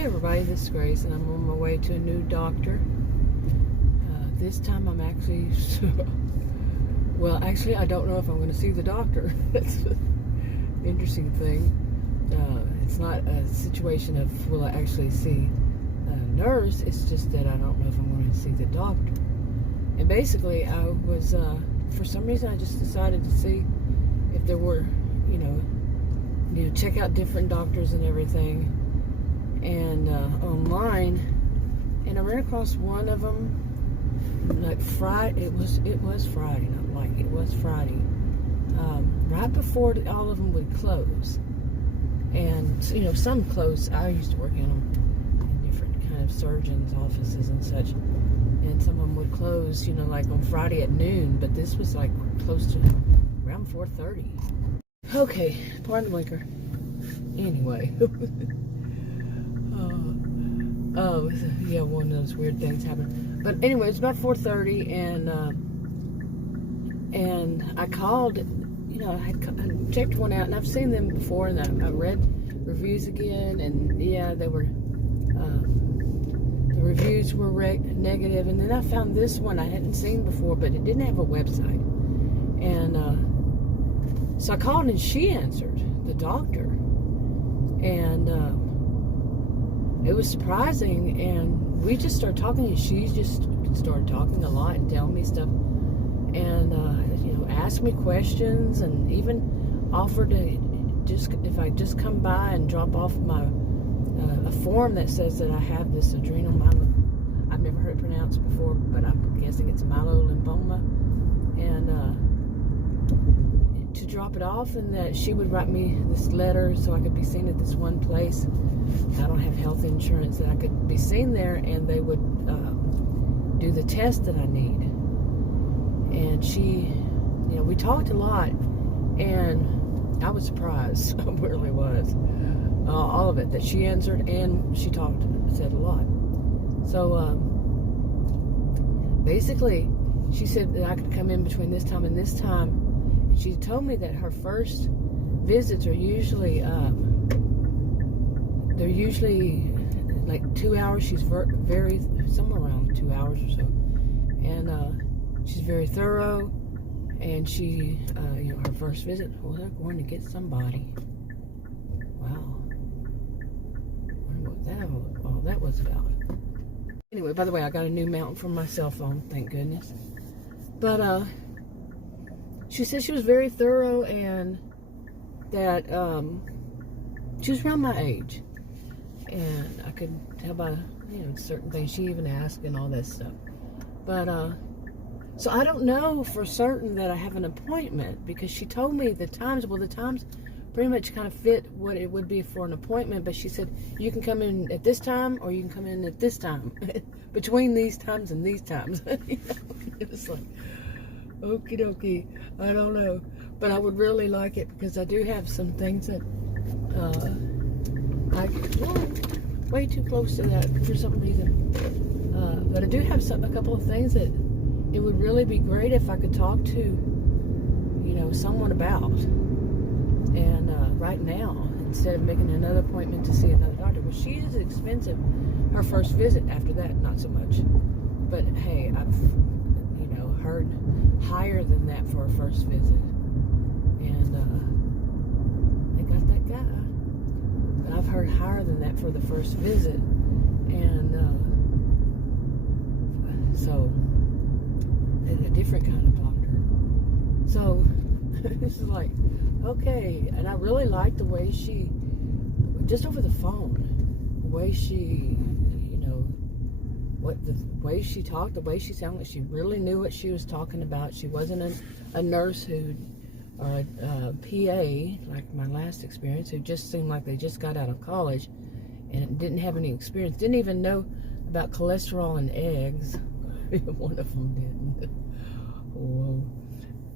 Hey everybody, this is Grace, and I'm on my way to a new doctor. This time I'm actually, well, actually I don't know if I'm going to see the doctor. That's the interesting thing. It's not a situation of will I actually see a nurse, it's just that I don't know if I'm going to see the doctor. And basically I was, for some reason I just decided to see if there were, check out different doctors and everything. And online, and I ran across one of them like Friday. It was Friday, not like it was Friday, right before all of them would close. And some closed. I used to work in them in different kind of surgeons' offices and such, and some of them would close, like on Friday at noon. But this was like close to around 4:30. Okay, pardon the blinker. Anyway. Yeah, one of those weird things happened. But anyway, it's about 4:30, and I called. I checked one out, and I've seen them before, and I read reviews again, and yeah, they were. The reviews were negative, and then I found this one I hadn't seen before, but it didn't have a website, and so I called, and she answered, the doctor, and. It was surprising, and we just started talking, and she just started talking a lot and telling me stuff, and asked me questions, and even offered to if I just come by and drop off my a form that says that I have this adrenal I've never heard it pronounced before, but I'm guessing it's myelolymphoma, and to drop it off, and that she would write me this letter so I could be seen at this one place. I don't have health insurance, that I could be seen there, and they would do the test that I need. And she, we talked a lot, and I was surprised. I really was. All of it that she answered, and she said a lot. So basically, she said that I could come in between this time and this time. And she told me that her first visits are usually. They're usually like 2 hours. She's very somewhere around 2 hours or so, and she's very thorough. And she, her first visit, well, they're going to get somebody. Wow, I wonder what all that was about. Anyway, by the way, I got a new mount for my cell phone, thank goodness. But she said she was very thorough, and that she was around my age. And I could tell by, certain things she even asked and all that stuff. But, so I don't know for certain that I have an appointment, because she told me the times pretty much kind of fit what it would be for an appointment. But she said, you can come in at this time, or you can come in at this time, between these times and these times. It was like, okie dokie, I don't know. But I would really like it, because I do have some things that, way too close to that for some reason. But I do have a couple of things that it would really be great if I could talk to, someone about. And right now, instead of making another appointment to see another doctor, well, she is expensive. Her first visit, after that, not so much. But hey, I've, heard higher than that for a first visit. And they got that guy. I've heard higher than that for the first visit, and so a different kind of doctor. So this is like, okay, and I really like the way she, just over the phone, the way she, the way she talked, the way she sounded, like she really knew what she was talking about. She wasn't a nurse or a PA, like my last experience, who just seemed like they just got out of college and didn't have any experience, didn't even know about cholesterol and eggs. One of them didn't. Whoa.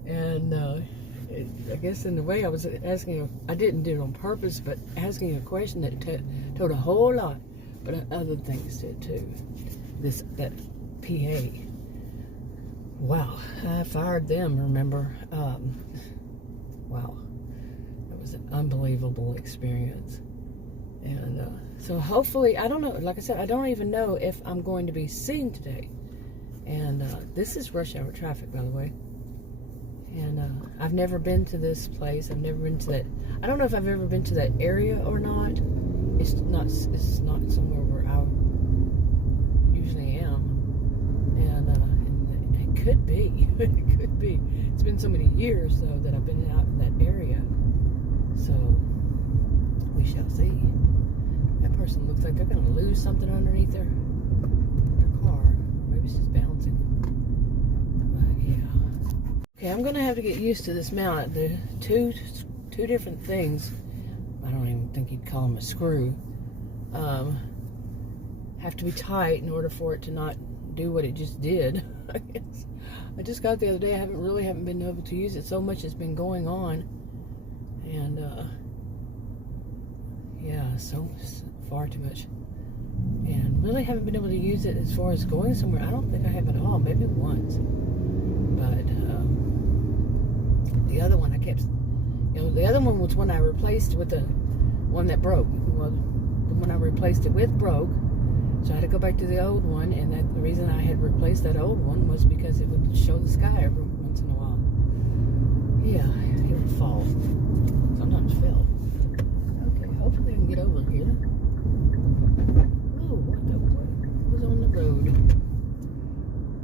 And I guess in the way I was asking her, I didn't do it on purpose, but asking a question that told a whole lot, but other things did too. That PA. Wow, I fired them, remember? Wow, that was an unbelievable experience. And so hopefully, I don't know, like I said, I don't even know if I'm going to be seen today. And this is rush hour traffic, by the way. And I've never been to this place. I've never been to that. I don't know if I've ever been to that area or not. It's not somewhere where I usually am. And it could be. It could be. It's been so many years, though, that I've been out in that area. So we shall see. That person looks like they're going to lose something underneath their car. Maybe it's just bouncing. But yeah. Okay, I'm going to have to get used to this mount. The two different things. I don't even think you'd call them a screw. Have to be tight in order for it to not do what it just did. I guess. I just got it the other day. I haven't been able to use it. So much has been going on. And yeah, so far too much. And really haven't been able to use it as far as going somewhere. I don't think I have at all. Maybe once. But the other one I kept, the other one was one I replaced with the one that broke. Well, the one I replaced it with broke. So I had to go back to the old one, and the reason I had replaced that old one was because it would show the sky every once in a while. Yeah, it would fall. Sometimes fell. Okay, hopefully I can get over here. Oh, what was on the road?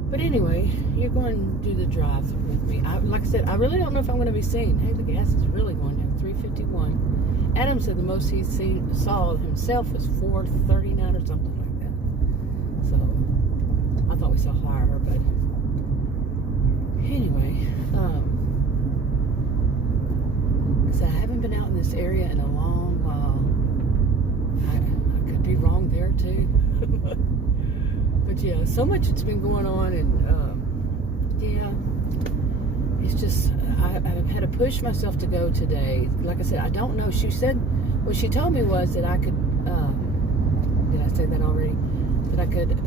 But anyway, you're going to do the drive with me. Like I said, I really don't know if I'm going to be seen. Hey, the gas is really going down. 351. Adam said the most he saw himself was 439 or something like that. So I thought we saw higher, but anyway, so I haven't been out in this area in a long while. I could be wrong there too. But yeah, so much it's been going on, and yeah, it's just I've had to push myself to go today. Like I said, I don't know. She said what she told me was that I could. Did I say that already? That I could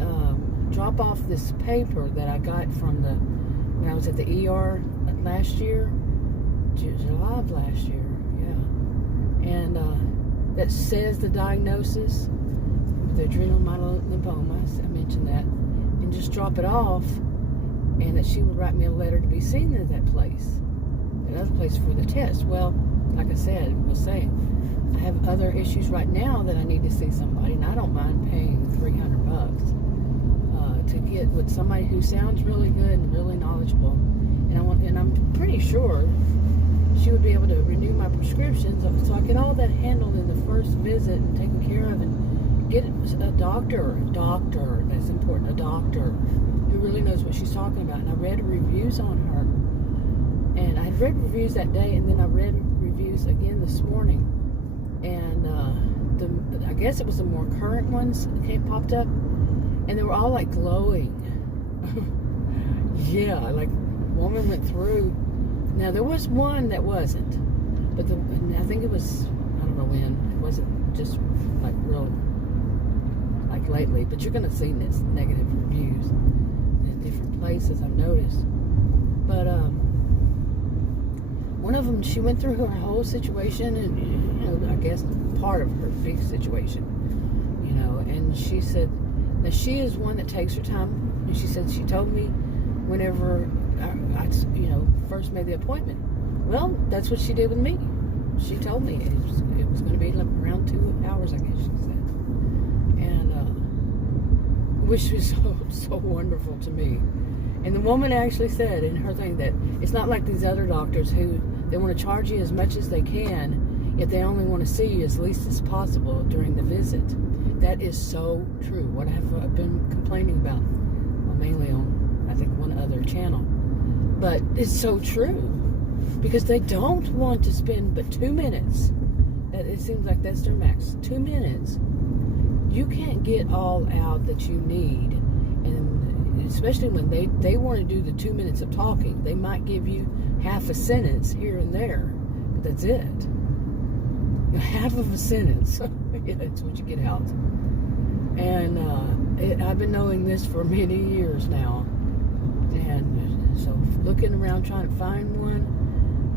drop off this paper that I got from when I was at the ER last year, July of last year, yeah, and that says the diagnosis, the adrenal myelolymphoma. I mentioned that, and just drop it off, and that she would write me a letter to be seen at that place, another place for the test. Well, like I said, I was saying, I have other issues right now that I need to see somebody, and I don't mind paying $300 to get with somebody who sounds really good and really knowledgeable. And I'm pretty sure she would be able to renew my prescriptions, so I get all that handled in the first visit and taken care of, and get a doctor. That's important. A doctor who really knows what she's talking about. And I read reviews on her, and I had read reviews that day, and then I read reviews again this morning. And I guess it was the more current ones that popped up, and they were all like glowing. Yeah, like woman went through. Now there was one that wasn't, but I think it was, I don't know when. It wasn't just like real, like lately. But you're gonna see this negative reviews in different places, I've noticed. But one of them, she went through her whole situation, and I guess part of her big situation, and she said that she is one that takes her time. And she said she told me whenever I first made the appointment. Well, that's what she did with me. She told me it was going to be around 2 hours, I guess she said, and which was so wonderful to me. And the woman actually said in her thing that it's not like these other doctors who they want to charge you as much as they can, yet they only want to see you as least as possible during the visit. That is so true. What I've been complaining about, mainly on, I think, one other channel. But it's so true. Because they don't want to spend but 2 minutes. It seems like that's their max. 2 minutes. You can't get all out that you need. And especially when they want to do the 2 minutes of talking. They might give you half a sentence here and there. But that's it. Half of a sentence. Yeah, that's what you get out. And I've been knowing this for many years now. And so looking around trying to find one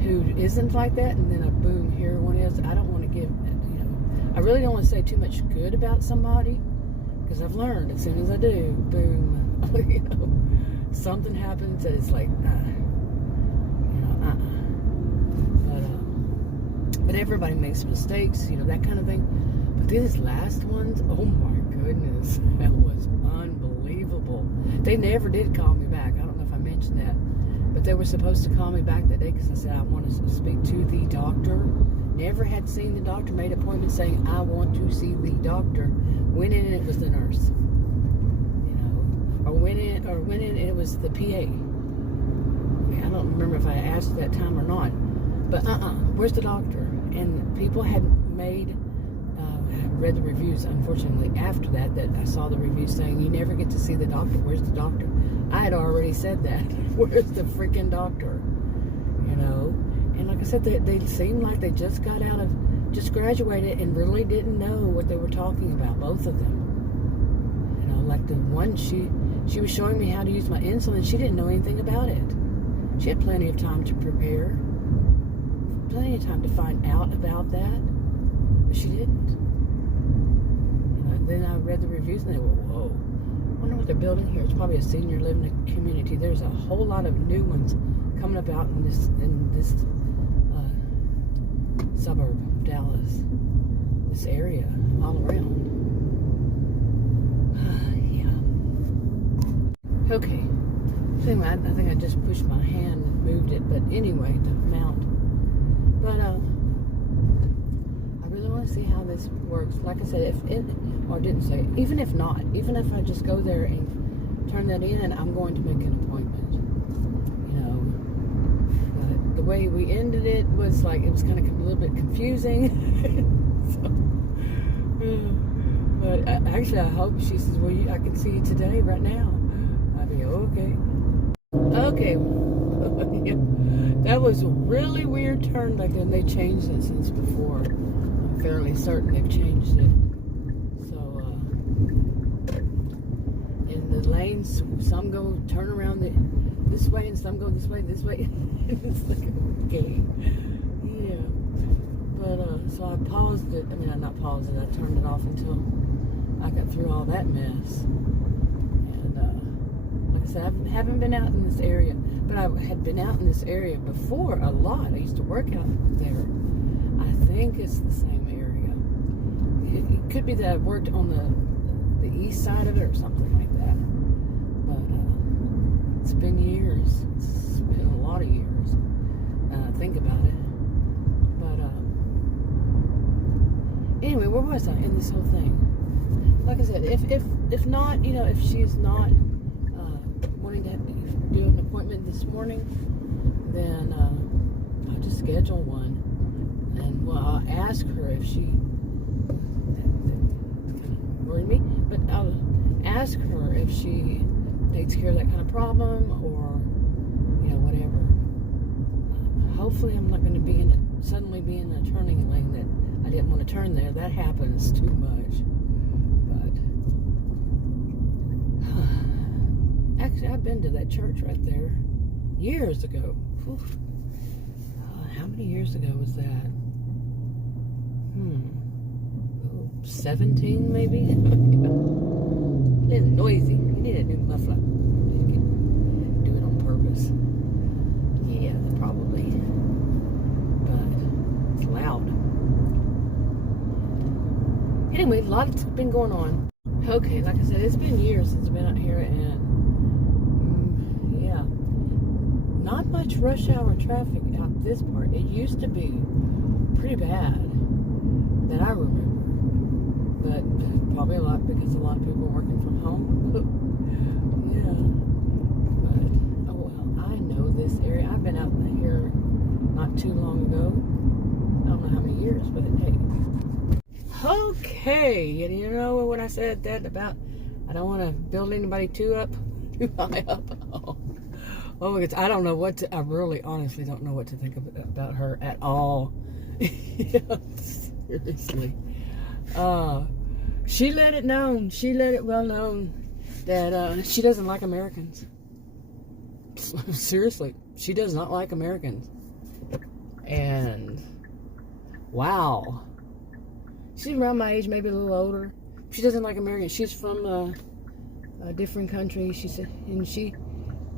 who isn't like that, and then boom, here one is. I don't want to give, I really don't want to say too much good about somebody, because I've learned as soon as I do, boom, you know, something happens that it's like, but everybody makes mistakes, you know, that kind of thing. But these last ones, oh my goodness, that was unbelievable. They never did call me back. I don't know if I mentioned that, but they were supposed to call me back that day because I said I want to speak to the doctor. Never had seen the doctor. Made an appointment saying I want to see the doctor. Went in and it was the nurse, you know, or went in and it was the PA. I don't remember if I asked that time or not, but where's the doctor? And people had made. Read the reviews, unfortunately, after that I saw the reviews saying you never get to see the doctor. Where's the doctor? I had already said that. Where's the freaking doctor? You know? And like I said, they seemed like they just graduated and really didn't know what they were talking about, both of them. You know, like the one, she was showing me how to use my insulin. She didn't know anything about it. She had plenty of time to prepare, plenty of time to find out about that, but she didn't. Then I read the reviews and they were, whoa, I wonder what they're building here. It's probably a senior living community. There's a whole lot of new ones coming about in this suburb of Dallas, this area, all around. Yeah. Okay. So anyway, I think I just pushed my hand and moved it, but anyway, to mount. But I really want to see how this works. Like I said, even if not, even if I just go there and turn that in, I'm going to make an appointment, you know. But the way we ended it was like, it was kind of a little bit confusing. But actually I hope she says, well, I can see you today, right now. I'd be okay. That was a really weird turn back then. They changed it since before. I'm fairly certain they've changed it. In the lanes, some go turn around this way and some go this way. It's like, okay, yeah. But so I paused it. I mean, I not paused it. I turned it off until I got through all that mess. And like I said, I haven't been out in this area, but I had been out in this area before a lot. I used to work out there. I think it's the same area. It could be that I worked on the east side of it or something like that. But it's been years. It's been a lot of years. Think about it. But anyway, where was I in this whole thing? Like I said, if not, you know, if she's not wanting to do an appointment this morning, then I'll just schedule one. And well, I'll ask her if she worried me, but I'll ask her if she takes care of that kind of problem, or you know, whatever. Hopefully I'm not going to suddenly be in a turning lane that I didn't want to turn there. That happens too much. But actually, I've been to that church right there years ago. How many years ago was that? 17 maybe? A little noisy. You need a new muffler. You can do it on purpose. Yeah, probably. But it's loud. Anyway, a lot's been going on. Okay, like I said, it's been years since I've been out here, and yeah, not much rush hour traffic out this part. It used to be pretty bad that I remember. But probably a lot because a lot of people are working from home. Yeah. But, oh well, I know this area. I've been out here not too long ago. I don't know how many years, but hey. Okay, and you know when I said that about I don't want to build anybody too high up. Oh, because I don't know what to, I really honestly don't know what to think about her at all. Seriously. She let it well known that she doesn't like Americans. Seriously, she does not like Americans. And wow, She's around my age, maybe a little older. She doesn't like Americans. She's from a different country. She said, and she,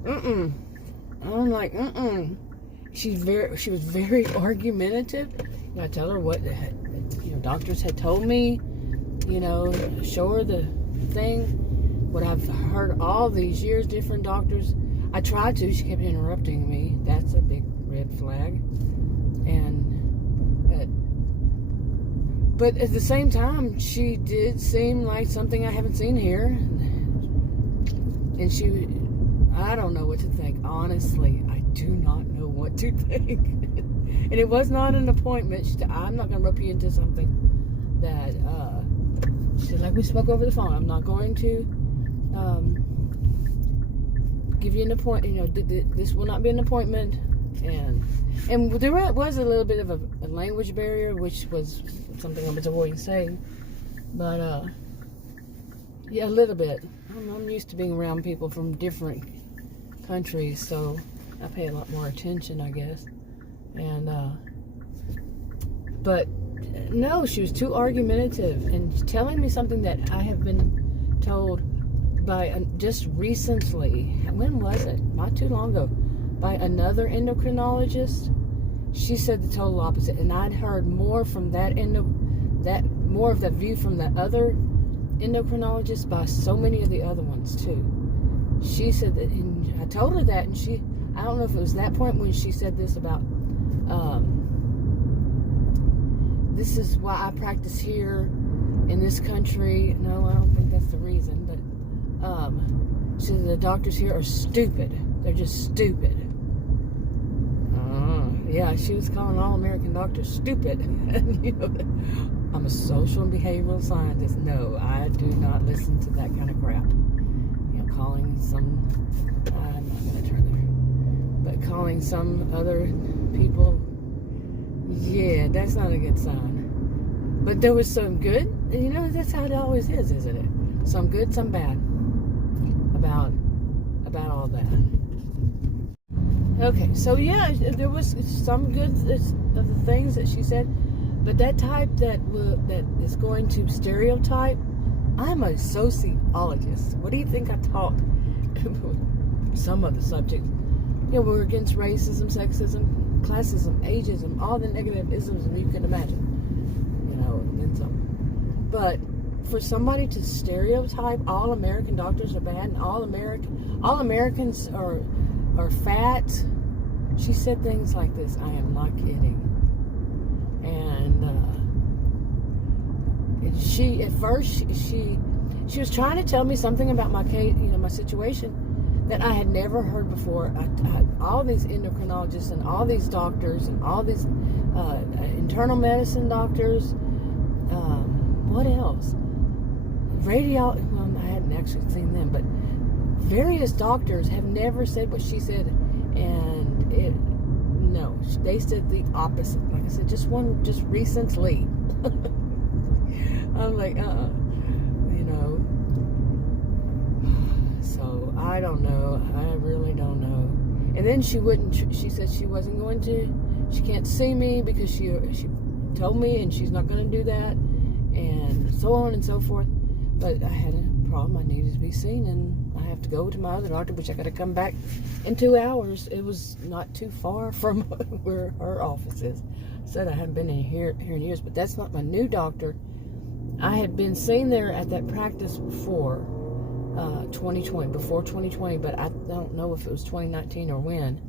I'm like, She was very argumentative. I tell her what doctors had told me. Show her the thing. What I've heard all these years, different doctors. I tried to. She kept interrupting me. That's a big red flag. But at the same time, she did seem like something I haven't seen here. And I don't know what to think. Honestly, I do not know what to think. And it was not an appointment. She said, I'm not going to rope you into something that, she said, like we spoke over the phone, I'm not going to give you an appointment, this will not be an appointment. And there was a little bit of a language barrier, which was something I was avoiding saying. But, yeah, a little bit. I'm used to being around people from different countries, so I pay a lot more attention, I guess. But no, she was too argumentative and telling me something that I have been told by just recently. When was it? Not too long ago. By another endocrinologist. She said the total opposite, and I'd heard more from more of that view from the other endocrinologist by so many of the other ones too. She said that, and I told her that, and I don't know if it was that point when she said this about, this is why I practice here in this country. No, I don't think that's the reason, but she said the doctors here are stupid. They're just stupid. Yeah, she was calling all American doctors stupid. I'm a social and behavioral scientist. No, I do not listen to that kind of crap. Calling some, I'm not going to turn there, but calling some other people, yeah, that's not a good sign. But there was some good, and that's how it always is, isn't it? Some good, some bad about all that. Okay, so yeah, there was some good of the things that she said, but that type that is going to stereotype. I'm a sociologist. What do you think I taught some of the subjects? We're against racism, sexism, classism, ageism, all the negative isms that you can imagine. And some. But for somebody to stereotype all American doctors are bad and all Americans are fat. She said things like this. I am not kidding. And she at first she was trying to tell me something about my case, my situation that I had never heard before. I all these endocrinologists and all these doctors and all these internal medicine doctors. What else? Well, I hadn't actually seen them, but various doctors have never said what she said, and no, they said the opposite. Like I said, just recently. I'm like, So I don't know. I really don't know. And then she said she wasn't going to. She can't see me because she told me, and she's not going to do that, and so on and so forth. But I had a problem. I needed to be seen, and I have to go to my other doctor, which I got to come back in 2 hours. It was not too far from where her office is. I said I haven't been in here in years, but that's not my new doctor. I had been seen there at that practice before 2020, but I don't know if it was 2019 or when.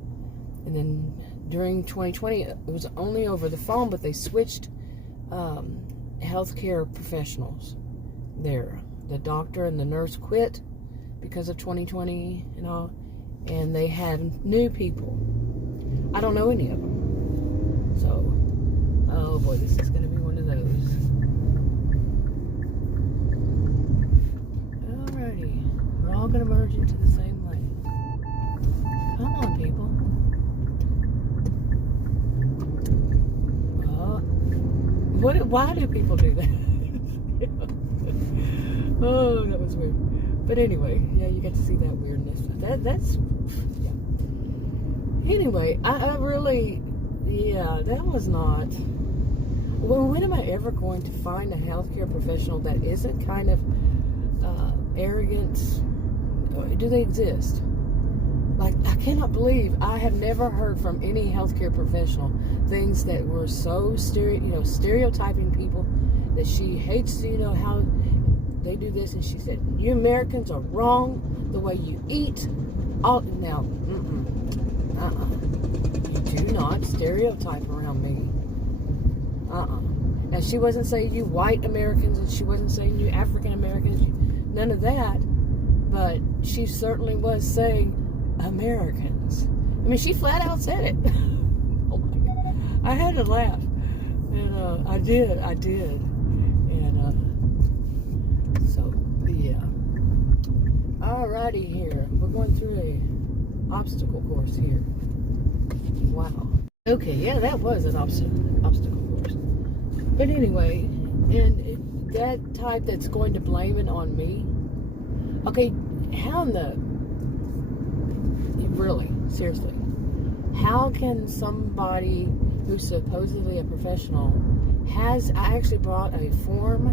And then during 2020, it was only over the phone, but they switched healthcare professionals there. The doctor and the nurse quit because of 2020 and all, and they had new people. I don't know any of them. So, oh boy, this is going to be one of those. Alrighty, we're all going to merge into the same lane. Come on, people. Why do people do that? Oh, that was weird. But anyway, yeah, you get to see that weirdness. That's yeah. Anyway, I really, yeah, that was not. Well, when am I ever going to find a healthcare professional that isn't kind of arrogant? Do they exist? Like, I cannot believe I have never heard from any healthcare professional things that were so stereotyping people, that she hates, how they do this, and she said, you Americans are wrong, the way you eat. Now, you do not stereotype around me. Now, she wasn't saying you white Americans, and she wasn't saying you African Americans, none of that, but she certainly was saying Americans. I mean, she flat out said it. Oh my God. I had to laugh. And I did. And so, yeah. Alrighty here. We're going through a obstacle course here. Wow. Okay, yeah, that was an obstacle course. But anyway, and that type that's going to blame it on me. Okay, how in the... Really, seriously. How can somebody who's supposedly a professional I actually brought a form,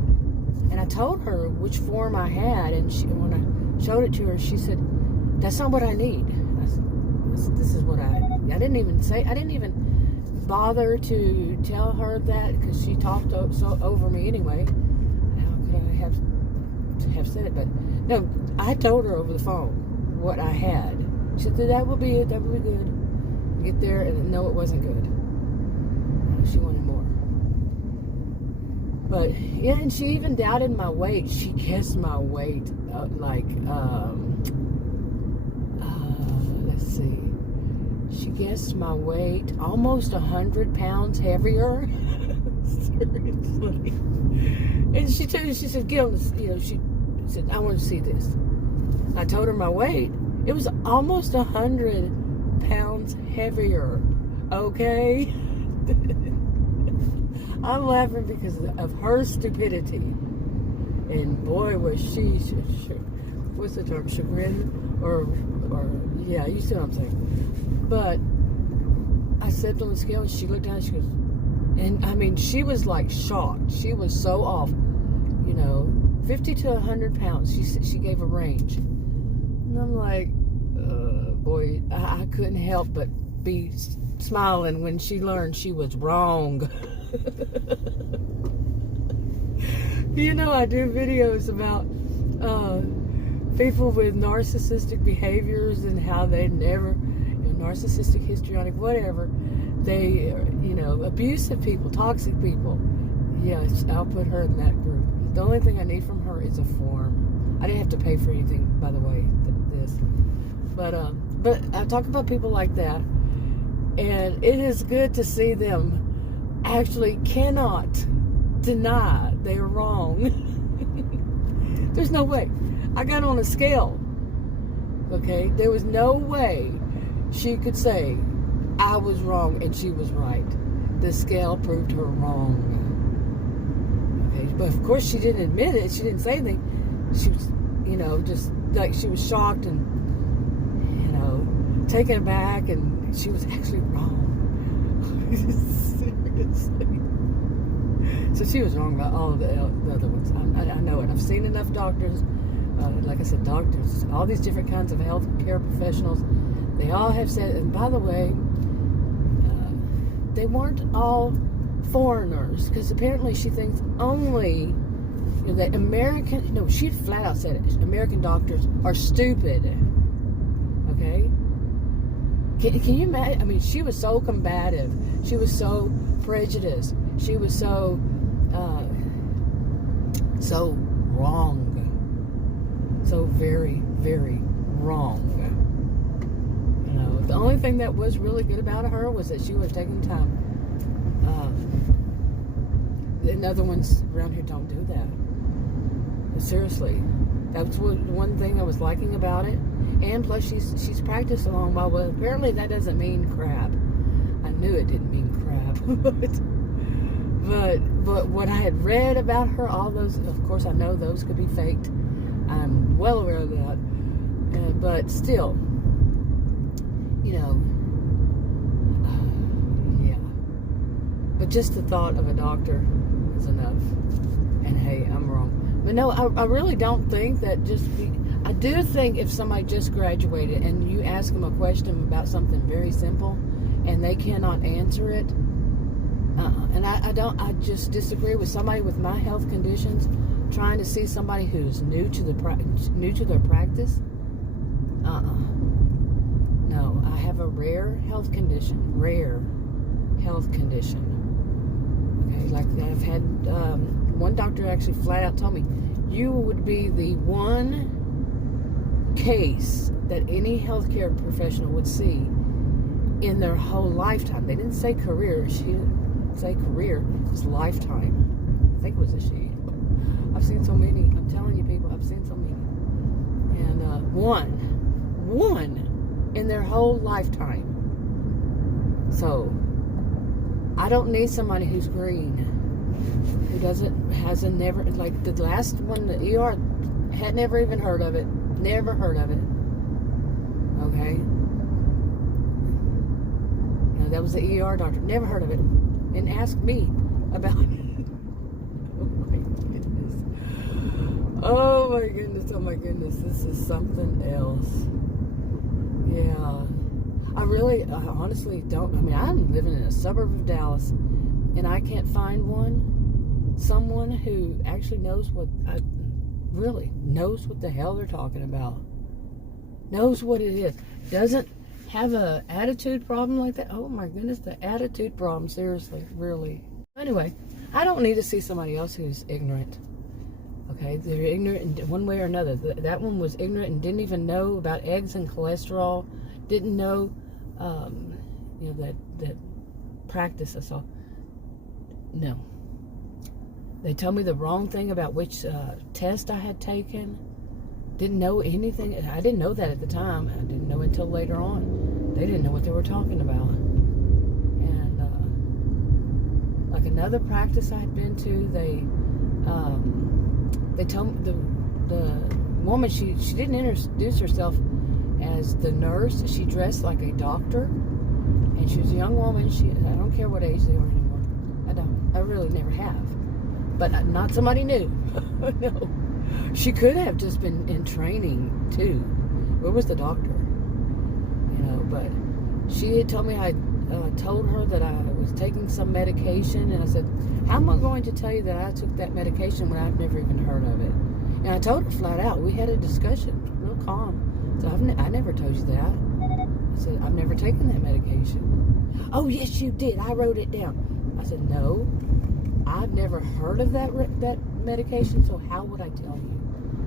and I told her which form I had, and when I showed it to her, she said, that's not what I need. I said, this is what I didn't even bother to tell her that, because she talked over me anyway. How could I have said it? But no, I told her over the phone what I had. She said, that will be it, that will be good. Get there, and no, it wasn't good. She wanted more. But, yeah, and she even doubted my weight. She guessed my weight, let's see. She guessed my weight almost 100 pounds heavier. Seriously. And she said, get on this, she said, I want to see this. I told her my weight. It was almost 100 pounds heavier. Okay? I'm laughing because of her stupidity. And boy, was she, what's the term, chagrin? Or yeah, you see what I'm saying. But I stepped on the scale and she looked down and she goes, and I mean, she was like shocked. She was so off, 50 to 100 pounds. She gave a range. And I'm like, boy, I couldn't help but be smiling when she learned she was wrong. I do videos about people with narcissistic behaviors and how they never, narcissistic, histrionic, whatever, they, abusive people, toxic people. Yes, I'll put her in that group. The only thing I need from her is a form. I didn't have to pay for anything, by the way, this. But I talk about people like that, and it is good to see them actually cannot deny they are wrong. There's no way. I got on a scale, okay? There was no way she could say I was wrong and she was right. The scale proved her wrong. Okay, but of course she didn't admit it. She didn't say anything. She was, just like she was shocked and, taken aback, and she was actually wrong. Seriously. So she was wrong about all of the other ones. I know it. I've seen enough doctors, like I said, doctors, all these different kinds of healthcare professionals. They all have said, and by the way, they weren't all foreigners, because apparently she thinks only that American, no, she flat out said it, American doctors are stupid. Okay? Can you imagine? I mean, she was so combative. She was so prejudiced. She was so wrong. So very, very wrong. The only thing that was really good about her was that she was taking time. And other ones around here don't do that. But seriously, that's one thing I was liking about it. And plus, she's practiced a long while. Well, apparently that doesn't mean crap. I knew it didn't mean crap. but what I had read about her, all those, of course, I know those could be faked. I'm well aware of that. But still, yeah. But just the thought of a doctor is enough. And hey, I'm wrong. But no, I really don't think that I do think if somebody just graduated and you ask them a question about something very simple and they cannot answer it, and I just disagree with somebody with my health conditions trying to see somebody who's new to their practice. No, I have a rare health condition. Okay, like I've had one doctor actually flat out told me, you would be the one case that any healthcare professional would see in their whole lifetime. They didn't say career. She didn't say career. It was lifetime. I think it was a she. I've seen so many. I'm telling you, people, I've seen so many. And one in their whole lifetime. So I don't need somebody who's green, who hasn't never, like the last one, the ER, had never even heard of it. Never heard of it. Okay? You know, that was the ER doctor. Never heard of it. And asked me about it. Oh my goodness. Oh my goodness. This is something else. Yeah. I honestly don't. I mean, I'm living in a suburb of Dallas, and I can't find someone who actually knows really knows what the hell they're talking about. Knows what it is. Doesn't have a attitude problem like that. Oh my goodness, the attitude problem. Seriously, really. Anyway, I don't need to see somebody else who's ignorant. Okay, they're ignorant in one way or another. That one was ignorant and didn't even know about eggs and cholesterol. Didn't know, that practice. I saw. No. They told me the wrong thing about which test I had taken. Didn't know anything. I didn't know that at the time. I didn't know until later on. They didn't know what they were talking about. And like another practice I had been to, they told me the woman, she didn't introduce herself as the nurse. She dressed like a doctor, and she was a young woman. I don't care what age they were anymore. I really never have. But not somebody new. No. She could have just been in training too. Where was the doctor? But she had told me, I told her that I was taking some medication, and I said, how am I going to tell you that I took that medication when I've never even heard of it? And I told her flat out. We had a discussion, real calm. So I never told you that. I said, I've never taken that medication. Oh, yes, you did. I wrote it down. I said, no. I've never heard of that medication, so how would I tell you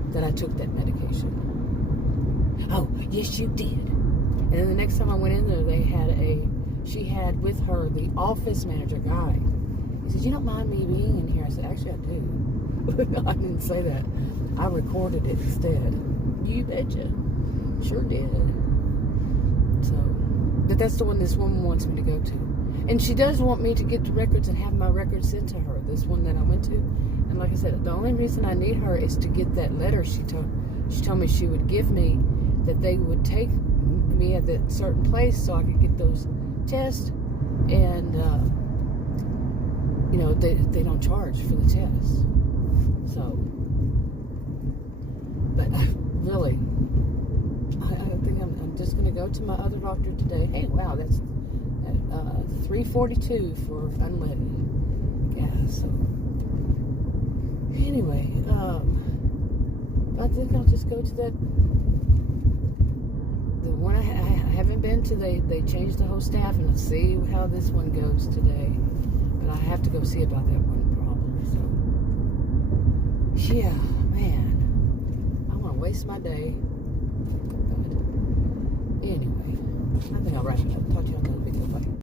that I took that medication? Oh, yes, you did. And then the next time I went in there, she had with her the office manager guy. He said, you don't mind me being in here? I said, actually, I do. I didn't say that. I recorded it instead. You betcha. Sure did. So, but that's the one this woman wants me to go to. And she does want me to get the records and have my records sent to her, this one that I went to. And like I said, the only reason I need her is to get that letter she told me she would give me, that they would take me at that certain place so I could get those tests. And, they don't charge for the tests. So, but really, I think I'm just going to go to my other doctor today. Hey, wow, that's $3.42 for unleaded gas. So anyway, I think I'll just go to the one I haven't been to. They changed the whole staff, and I'll see how this one goes today. But I have to go see about that one problem. So yeah, man, I want to waste my day. But anyway, I think I'll wrap it up. Talk to you on another video. Bye.